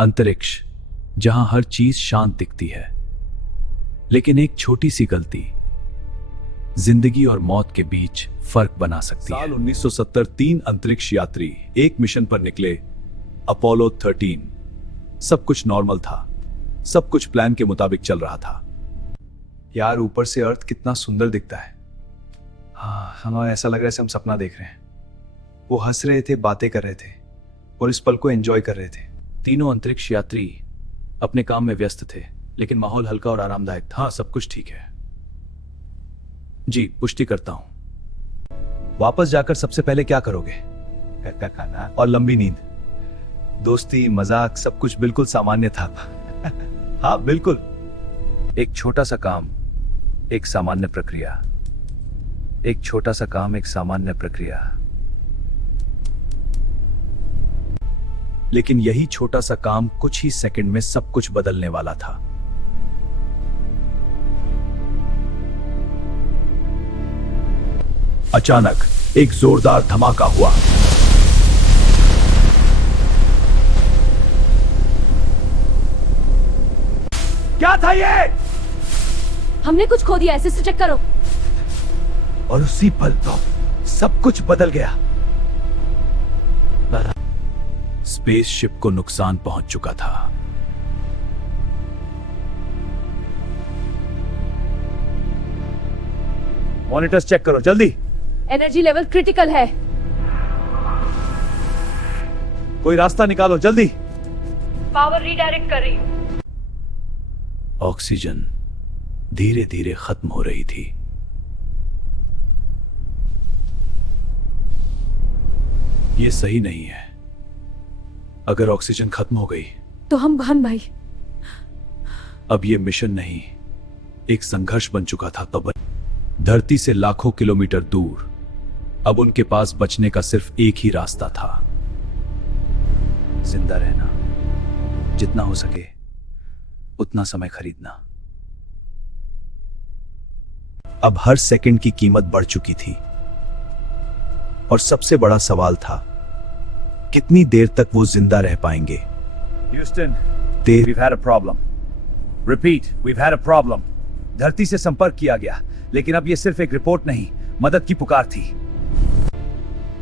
अंतरिक्ष जहां हर चीज शांत दिखती है, लेकिन एक छोटी सी गलती जिंदगी और मौत के बीच फर्क बना सकती है। साल 1970 3 अंतरिक्ष यात्री एक मिशन पर निकले, अपोलो 13। सब कुछ नॉर्मल था, सब कुछ प्लान के मुताबिक चल रहा था। यार, ऊपर से अर्थ कितना सुंदर दिखता है। हाँ, हमें ऐसा लग रहा है जैसे हम सपना देख रहे हैं। वो हंस रहे थे, बातें कर रहे थे और इस पल को एंजॉय कर रहे थे। तीनों अंतरिक्ष यात्री अपने काम में व्यस्त थे, लेकिन माहौल हल्का और आरामदायक था। हाँ, सब कुछ ठीक है जी, पुष्टि करता हूं। वापस जाकर सबसे पहले क्या करोगे? खाना और लंबी नींद। दोस्ती, मजाक, सब कुछ बिल्कुल सामान्य था। हाँ बिल्कुल, एक छोटा सा काम, एक सामान्य प्रक्रिया। एक छोटा सा काम, एक सामान्य प्रक्रिया। लेकिन यही छोटा सा काम कुछ ही सेकंड में सब कुछ बदलने वाला था। अचानक एक जोरदार धमाका हुआ। क्या था ये? हमने कुछ खो दिया, ऐसे चेक करो। और उसी पल तो सब कुछ बदल गया। स्पेसशिप को नुकसान पहुंच चुका था। मॉनिटर्स चेक करो जल्दी। एनर्जी लेवल क्रिटिकल है। कोई रास्ता निकालो जल्दी। पावर रीडायरेक्ट कर रही हूं। ऑक्सीजन धीरे धीरे खत्म हो रही थी। ये सही नहीं है। अगर ऑक्सीजन खत्म हो गई तो हम बहन भाई। अब ये मिशन नहीं, एक संघर्ष बन चुका था। तब धरती से लाखों किलोमीटर दूर अब उनके पास बचने का सिर्फ एक ही रास्ता था, जिंदा रहना। जितना हो सके उतना समय खरीदना। अब हर सेकंड की कीमत बढ़ चुकी थी और सबसे बड़ा सवाल था, कितनी देर तक वो जिंदा रह पाएंगे। Houston, we've had a problem. Repeat, we've had a problem. धरती से संपर्क किया गया, लेकिन अब ये सिर्फ एक रिपोर्ट नहीं, मदद की पुकार थी।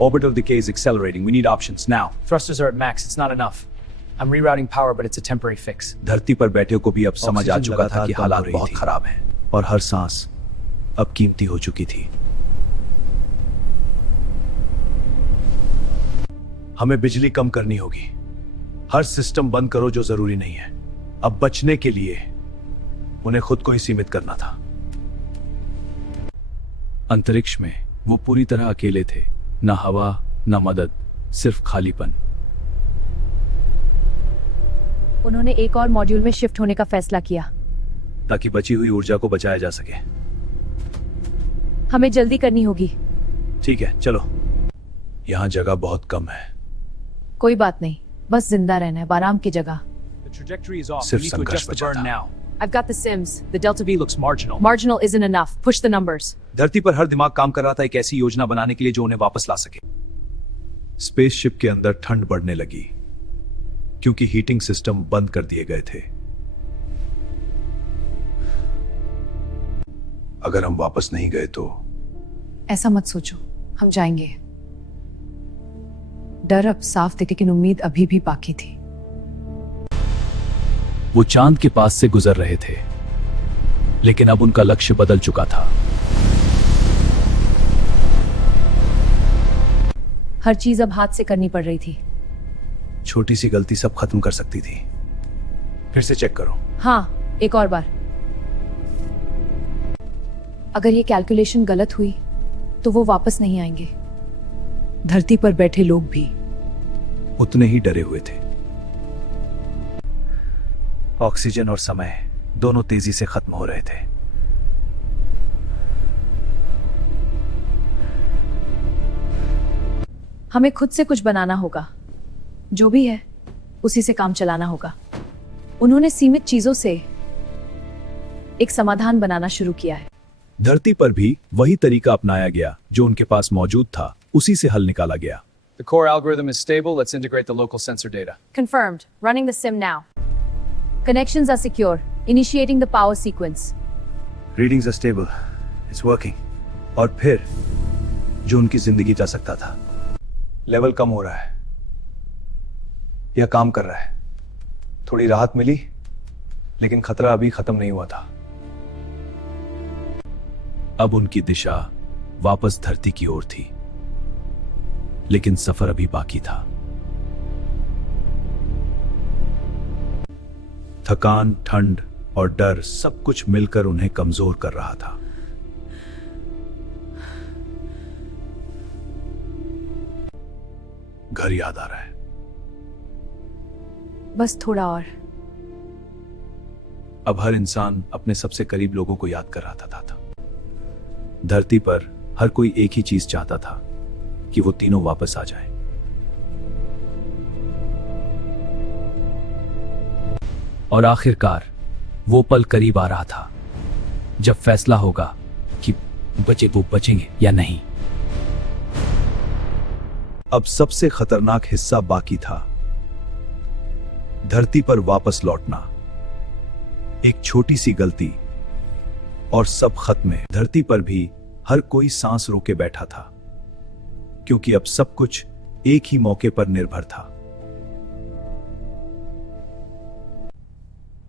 Orbital decay is accelerating. We need options now. Thrusters are at max. It's not enough. I'm rerouting power, but it's a temporary fix. धरती पर बैठे को भी अब समझ आ चुका था कि हालात बहुत खराब हैं और हर सांस अब कीमती हो चुकी थी। हमें बिजली कम करनी होगी। हर सिस्टम बंद करो जो जरूरी नहीं है। अब बचने के लिए उन्हें खुद को ही सीमित करना था। अंतरिक्ष में वो पूरी तरह अकेले थे। न हवा, न मदद, सिर्फ खालीपन। उन्होंने एक और मॉड्यूल में शिफ्ट होने का फैसला किया ताकि बची हुई ऊर्जा को बचाया जा सके। हमें जल्दी करनी होगी। ठीक है, चलो। यहाँ जगह बहुत कम है। कोई बात नहीं, बस जिंदा रहना है, आराम की जगह। सिर्फ संघर्ष बचा था। I've got the sims. The Delta V looks marginal. Marginal isn't enough. Push the numbers. धरती पर हर दिमाग काम कर रहा था एक ऐसी योजना बनाने के लिए जो उन्हें वापस ला सके। स्पेसशिप के अंदर ठंड बढ़ने लगी क्योंकि हीटिंग सिस्टम बंद कर दिए गए थे। अगर हम वापस नहीं गए तो? ऐसा मत सोचो, हम जाएंगे। डर अब साफ दिखे, लेकिन उम्मीद अभी भी बाकी थी। वो चांद के पास से गुजर रहे थे, लेकिन अब उनका लक्ष्य बदल चुका था। हर चीज अब हाथ से करनी पड़ रही थी। छोटी सी गलती सब खत्म कर सकती थी। फिर से चेक करो। हाँ, एक और बार। अगर ये कैलकुलेशन गलत हुई तो वो वापस नहीं आएंगे। धरती पर बैठे लोग भी उतने ही डरे हुए थे। ऑक्सीजन और समय दोनों तेजी से खत्म हो रहे थे। हमें खुद से कुछ बनाना होगा। जो भी है उसी से काम चलाना होगा। उन्होंने सीमित चीजों से एक समाधान बनाना शुरू किया है। धरती पर भी वही तरीका अपनाया गया जो उनके पास मौजूद था, उसी से हल निकाला गया। The core algorithm is stable. Let's integrate the local sensor data. Confirmed. Running the sim now. Connections are secure. Initiating the power sequence. Readings are stable, it's working. और फिर जो उनकी जिंदगी जा सकता था, लेवल कम हो रहा है, यह काम कर रहा है। थोड़ी राहत मिली, लेकिन खतरा अभी खत्म नहीं हुआ था। अब उनकी दिशा वापस धरती की ओर थी, लेकिन सफर अभी बाकी था। थकान, ठंड और डर सब कुछ मिलकर उन्हें कमजोर कर रहा था। घर याद आ रहा है। बस थोड़ा और। अब हर इंसान अपने सबसे करीब लोगों को याद कर रहा था। धरती पर हर कोई एक ही चीज चाहता था कि वो तीनों वापस आ जाएं। और आखिरकार वो पल करीब आ रहा था जब फैसला होगा कि वो बचेंगे या नहीं। अब सबसे खतरनाक हिस्सा बाकी था, धरती पर वापस लौटना। एक छोटी सी गलती और सब खत्म है। धरती पर भी हर कोई सांस रोके बैठा था, क्योंकि अब सब कुछ एक ही मौके पर निर्भर था।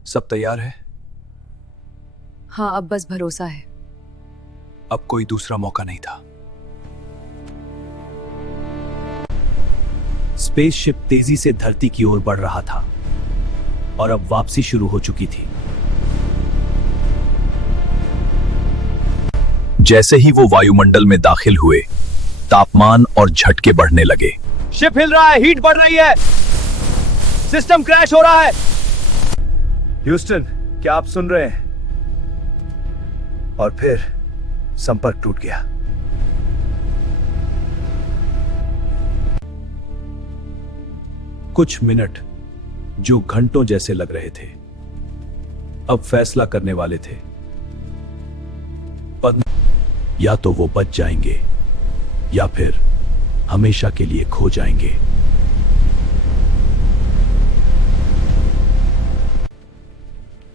सब तैयार है? हाँ, अब बस भरोसा है। अब कोई दूसरा मौका नहीं था। स्पेसशिप तेजी से धरती की ओर बढ़ रहा था और अब वापसी शुरू हो चुकी थी। जैसे ही वो वायुमंडल में दाखिल हुए, तापमान और झटके बढ़ने लगे। शिप हिल रहा है, हीट बढ़ रही है, सिस्टम क्रैश हो रहा है। ह्यूस्टन, क्या आप सुन रहे हैं? और फिर संपर्क टूट गया। कुछ मिनट जो घंटों जैसे लग रहे थे, अब फैसला करने वाले थे। या तो वो बच जाएंगे या फिर हमेशा के लिए खो जाएंगे।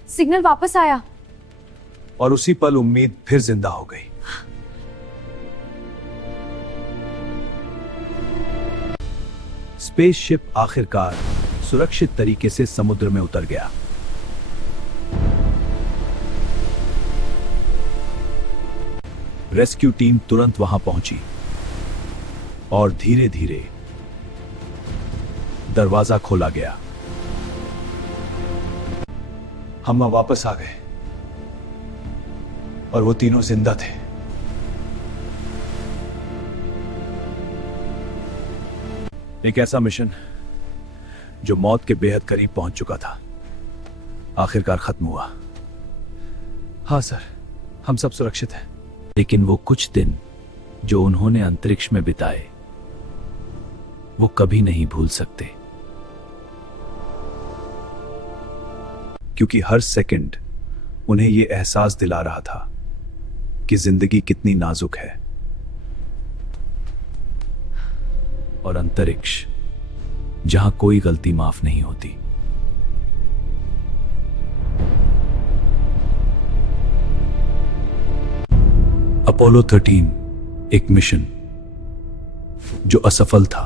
सिग्नल वापस आया। और उसी पल उम्मीद फिर जिंदा हो गई। स्पेसशिप आखिरकार सुरक्षित तरीके से समुद्र में उतर गया। रेस्क्यू टीम तुरंत वहां पहुंची और धीरे धीरे दरवाजा खोला गया। हम वापस आ गए और वो तीनों जिंदा थे। एक ऐसा मिशन जो मौत के बेहद करीब पहुंच चुका था, आखिरकार खत्म हुआ। हाँ सर, हम सब सुरक्षित हैं। लेकिन वो कुछ दिन जो उन्होंने अंतरिक्ष में बिताए, वो कभी नहीं भूल सकते, क्योंकि हर सेकंड उन्हें यह एहसास दिला रहा था कि जिंदगी कितनी नाजुक है और अंतरिक्ष जहां कोई गलती माफ नहीं होती। अपोलो 13 एक मिशन जो असफल था,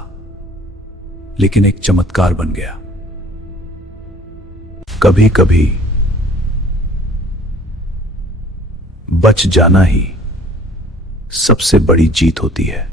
लेकिन एक चमत्कार बन गया। कभी कभी बच जाना ही सबसे बड़ी जीत होती है।